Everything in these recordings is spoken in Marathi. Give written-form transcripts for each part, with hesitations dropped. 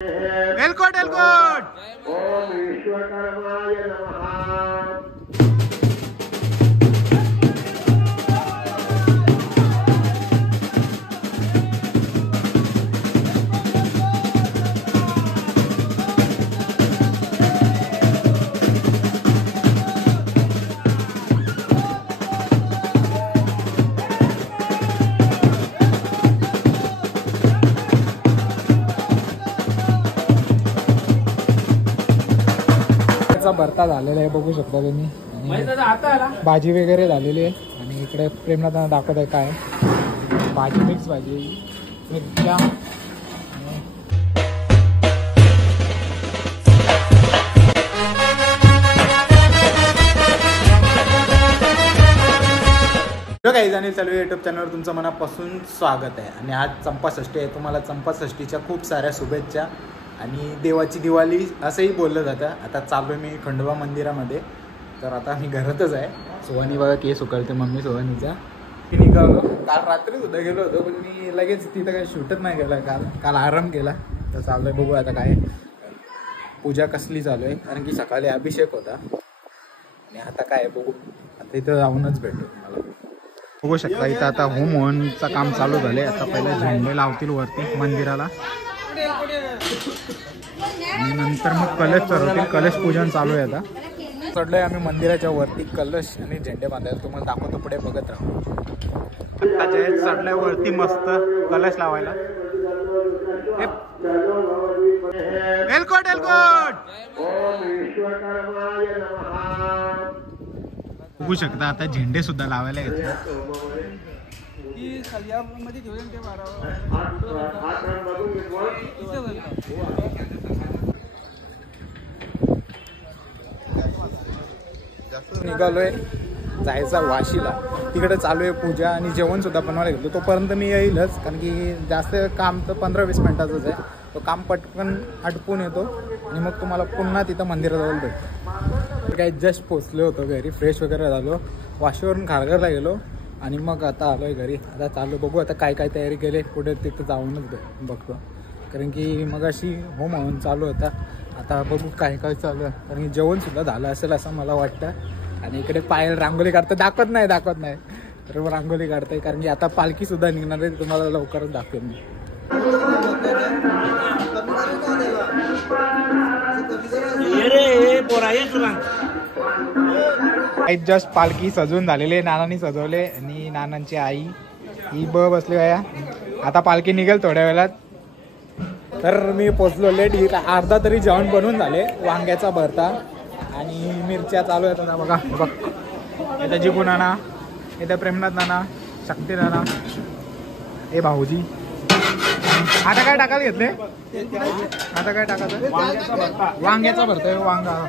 एलकोट एलकोट ओम विश्वकर्माय नमः। भरता झालेला आहे बघू शकता तुम्ही आणि भाजी वगैरे झालेली आहे आणि इकडे प्रेमनाथ दाखवत आहे काय भाजी मिक्स भाजी मिरच्या काही जणी चालू युट्यूब चॅनलवर तुमचं मनापासून स्वागत आहे आणि आज चंपाषष्ठी आहे। तुम्हाला चंपाषष्ठीच्या खूप साऱ्या शुभेच्छा आणि देवाची दिवाळी असंही बोललं जातं। आता चालू आहे मी खंडोबा मंदिरामध्ये, तर आता मी घरातच आहे। सोहानी बघा केस उकळते मम्मी सोहानीचा। मी निघालो काल रात्री सुद्धा गेलो होतो पण मी लगेच तिथं काही शूटच नाही केलं काल आराम केला। तर चालू आहे बघू आता काय पूजा कसली चालू आहे, कारण की सकाळी अभिषेक होता आणि आता काय बघू आता इथं जाऊनच भेटू तुम्हाला। बघू शकता इथं आता होम हवनचं काम चालू झालंय। आता पहिले झेंडे लावतील वरती मंदिराला आणि नंतर मग कलश चढवतील। कलश पूजन चालू आहे। आता चढलोय आम्ही मंदिराच्या वरती कलश आणि झेंडे बांधायला, तुम्हाला दाखवतो पुढे बघत राहा। आता जय चढलोय वरती मस्त कलश लावायला। एलकोट एलकोट ओम विश्वकर्माय नमः। बघू शकता आता झेंडे सुद्धा लावायला घेतले। निघालोय जायचा वाशीला, तिकडे चालू आहे पूजा आणि जेवण सुद्धा बनवायला घेतलं। तोपर्यंत मी येईलच, कारण की जास्त काम तर 15-20 मिनिटाचंच आहे। तो काम पटकन आटपून येतो आणि मग तुम्हाला पुन्हा तिथं मंदिराजवळ भेटतो। काही जस्ट पोचलो होतो घरी, फ्रेश वगैरे झालो, वाशीवरून खारघरला गेलो आणि मग आता आलोय घरी। आता चालू बघू आता काय काय तयारी केली, कुठे तिथं जाऊनच बघतो, कारण की मग अशी होम हवन चालू होता। आता बघू काय काय चालू आहे, कारण की जेवण सुद्धा झालं असेल असं मला वाटतं। आणि इकडे पायल रांगोळी काढतं दाखवत नाही तर मग रांगोळी काढताय, कारण की आता पालखी सुद्धा निघणार आहे, तुम्हाला लवकरच दाखवेन मी। जस्ट पालखी सजवून झालेली, नानांनी सजवले आणि नानांची आई ही बसली आहे। आता पालखी निघेल थोड्या वेळात। तर मी पोचलो लेट, अर्धा तरी जेवण बनवून झाले। वांग्याचा भरता आणि मिरच्या चालू आहेत आता बघा बघ। इथं जिगू नाना, इथं प्रेमनाथ नाना, शक्ती नाना, हे भाऊजी। आता काय टाकायला घेतले, आता काय टाकायचं वांग्याचा भरतोय वांगा।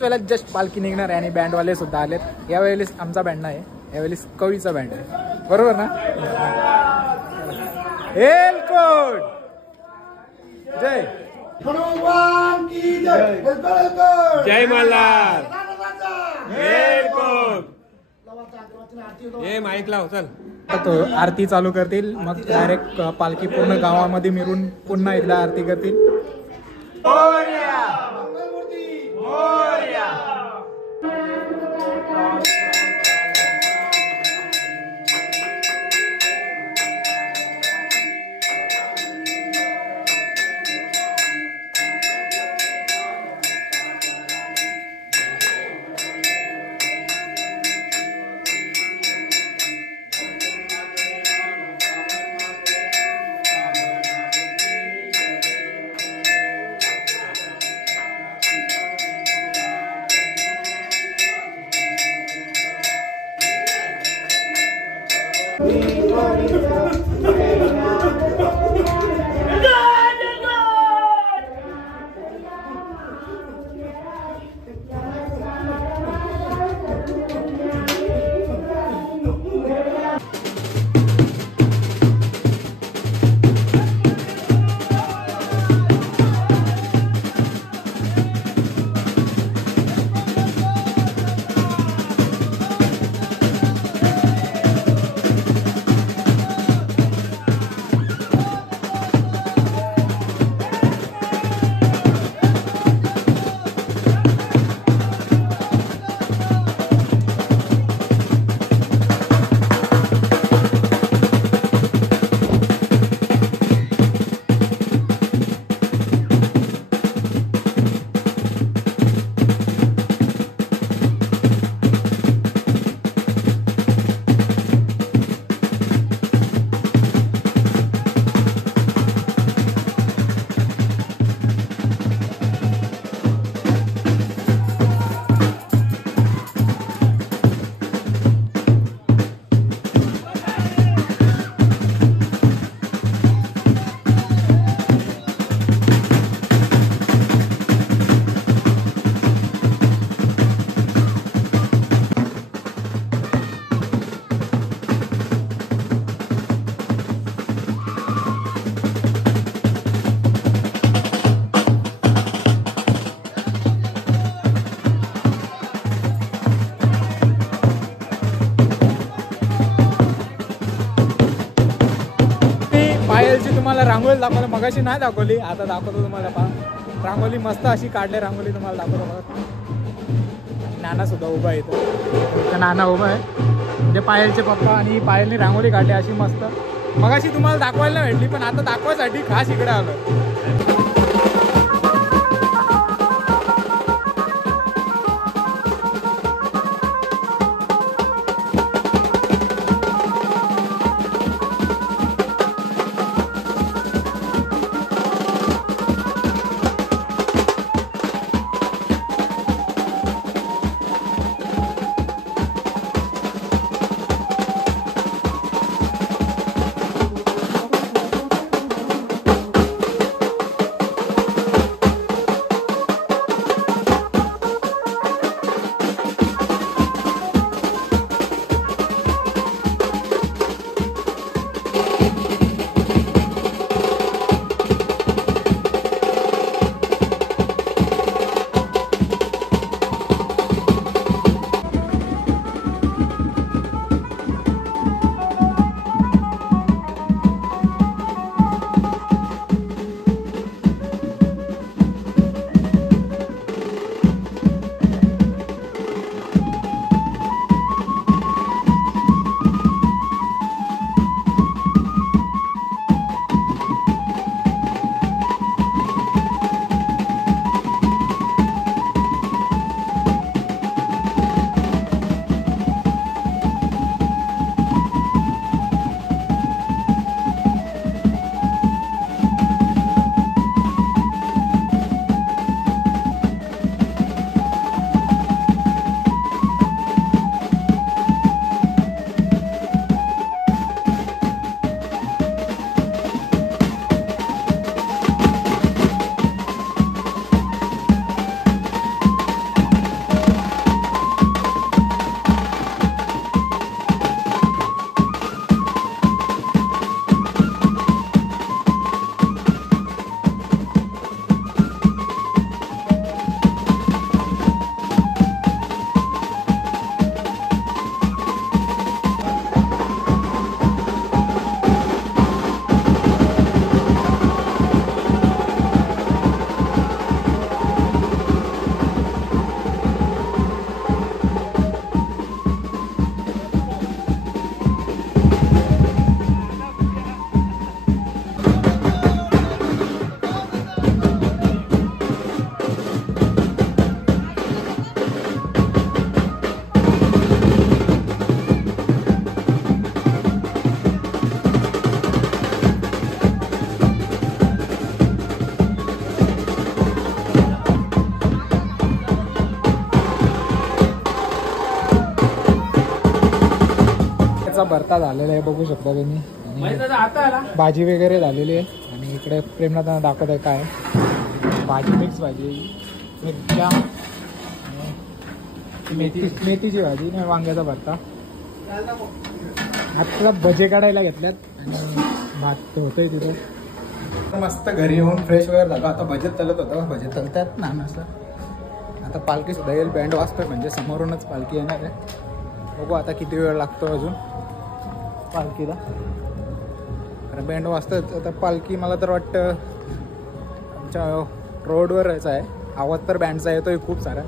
त्याला जस्ट पालखी निघणार आहे आणि बँडवाले सुद्धा आलेत। यावेळेस आमचा बँड नाही, यावेळेस कवीचा बँड आहे, बरोबर ना। एलकोट जय जय मल्हार हे माईक लाव चल। तो आरती चालू करतील, मग डायरेक्ट पालखी पूर्ण गावामध्ये मिरून पुन्हा एकदा आरती करतील। रांगोळी दाखवली, मगाशी नाही दाखवली, आता दाखवतो तुम्हाला. पहा रांगोळी मस्त अशी काढली रांगोळी, तुम्हाला दाखवतो बघा. नाना सुद्धा उभा आहे इथं, नाना उभा आहे म्हणजे पायलचे पप्पा, आणि पायलने रांगोळी काढली अशी मस्त. मगाशी तुम्हाला दाखवायला भेटली, पण आता दाखवायसाठी खास इकडे आलो. भरता झालेला आहे बघू शकता तुम्ही, आणि भाजी वगैरे झालेली आहे. आणि इकडे प्रेमनाथांना दाखवत आहे काय भाजी, मिक्स भाजी, मिरच्या, मेथीची भाजी नाही, वांग्याचा भरता. आता भजे काढायला घेतल्यात आणि भात होतोय तिथं. मस्त घरी येऊन फ्रेश वगैरे झालं. आता भजे तलत होतं, भजे तलतात ना असं. आता पालखी सुद्धा येईल, बँड वाजतोय म्हणजे समोरूनच पालखी येणार आहे. बघू आता किती वेळ लागतो अजून पालखीला, कारण बँड वाजतात. आता पालखी मला तर वाटतं आमच्या रोडवरच आहे, आवाज तर बँडचा येतोय खूप सारा.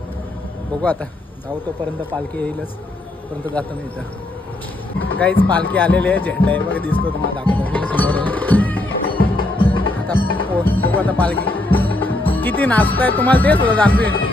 बघू आता जाऊ, तोपर्यंत पालखी येईलच, तोपर्यंत जातो मी इथं. काहीच पालखी आलेली आहे, झेंडा आहे बघा दिसतो तुम्हाला, दाखवतो समोर. आता बघू आता पालखी किती नाचताय तुम्हाला तेच होतं दाखवेन.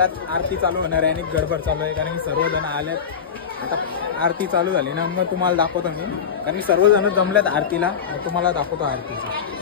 जंगलात आरती चालू होणार आहे आणि गडबड चालू आहे कारण की सर्वजण आलेत. आता आरती चालू झाली ना मग तुम्हाला दाखवतो मी कारण की सर्वजण जमल्यात आरतीला. तुम्हाला दाखवतो आरतीचं.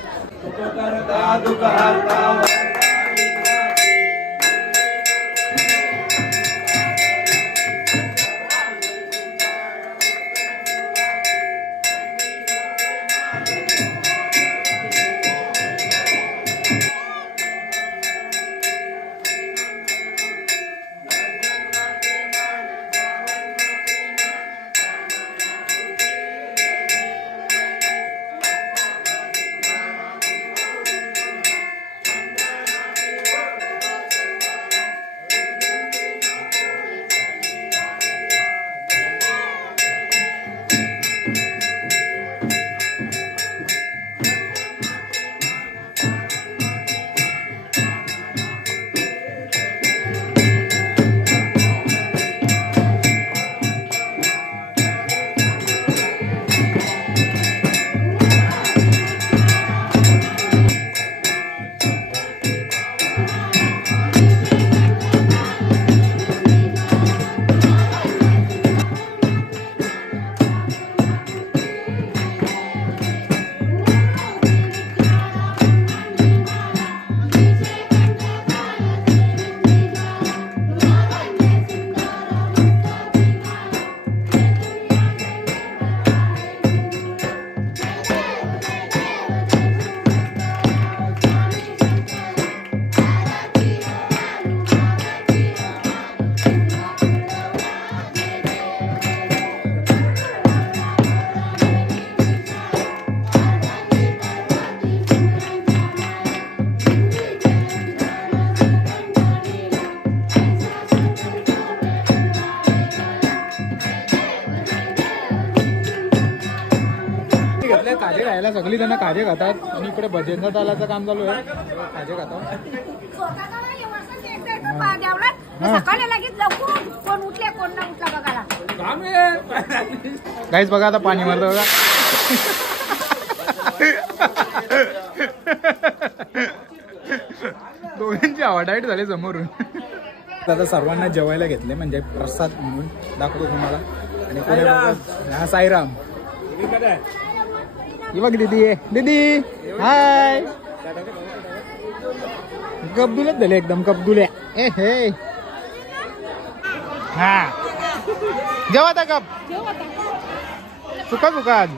काजे खायला सगळी जण काजे खातात आणि इकडे भजनचा तालाचं काम चालू आहे. काजे खातात. गाईच बघा आता पाणी मारतं बघा. दोघांची आवडाईट झाली समोरून. आता सर्वांना जेवायला घेतले म्हणजे प्रसाद म्हणून दाखवतो तुम्हाला. आणि पुढे हा साईराम ही बघ दीदी आहे. दीदी हाय. कब्दुलच झाले एकदम कब्दुल्या. ए हे हा जेवा आता कप चुका चुका आज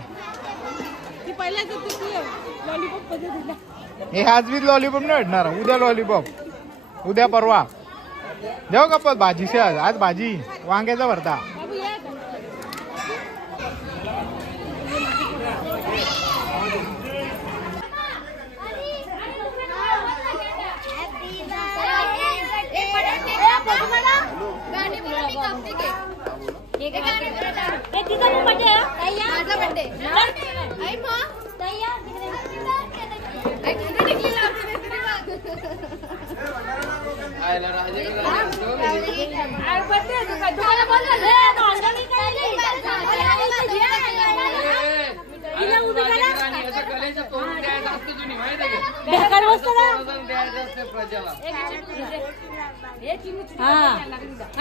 हे आज बी लॉलीपॉप नाही भेटणार. उद्या लॉलीपॉप उद्या परवा जेव कपत भाजीशी आज भाजी वांग्याचा भरता.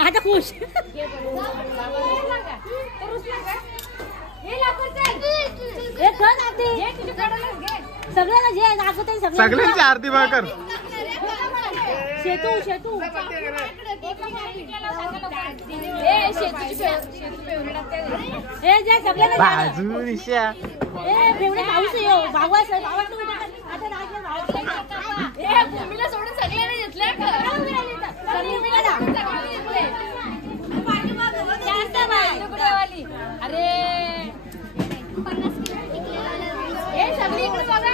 आता खुश सगळ्यांना जे दाखवते सगळ्यांची आरती बघा कर. शेतू शेतू हे जे सगळ्यांना बाजू निशा ए फेवढे पाऊस येऊ भावास भावाचं उभं कर. आता राजा भाव ए भूमीला सोडून सगळ्यांना घेतलं का भूमीला जास्त बाय वाली. अरे ए सगळी इकडे बघा.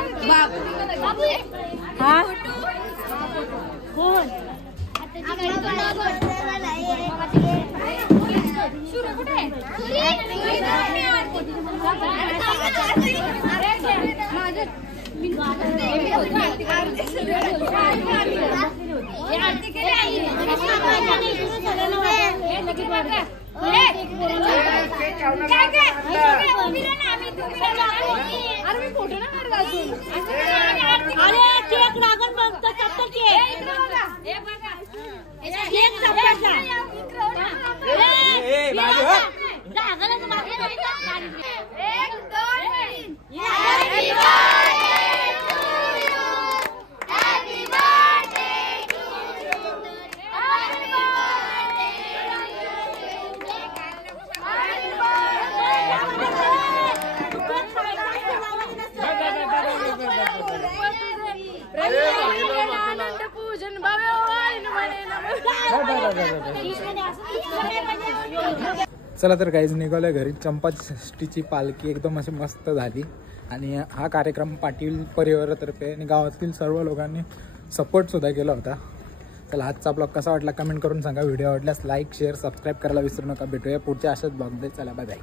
बाबू हा कोण शुरू कुठे फोटो ना चला तर काहीच निघालोय घरी. चंपाषष्ठीची पालखी एकदम अशी मस्त झाली आणि हा कार्यक्रम पाटील परिवारातर्फे आणि गावातील सर्व लोकांनी सपोर्ट सुद्धा केला होता. चला आजचा ब्लॉग कसा वाटला कमेंट करून सांगा. व्हिडिओ आवडल्यास लाईक शेअर सबस्क्राईब करायला विसरू नका. भेटूया पुढच्या अशाच ब्लॉगमध्ये. चला बाय बाय.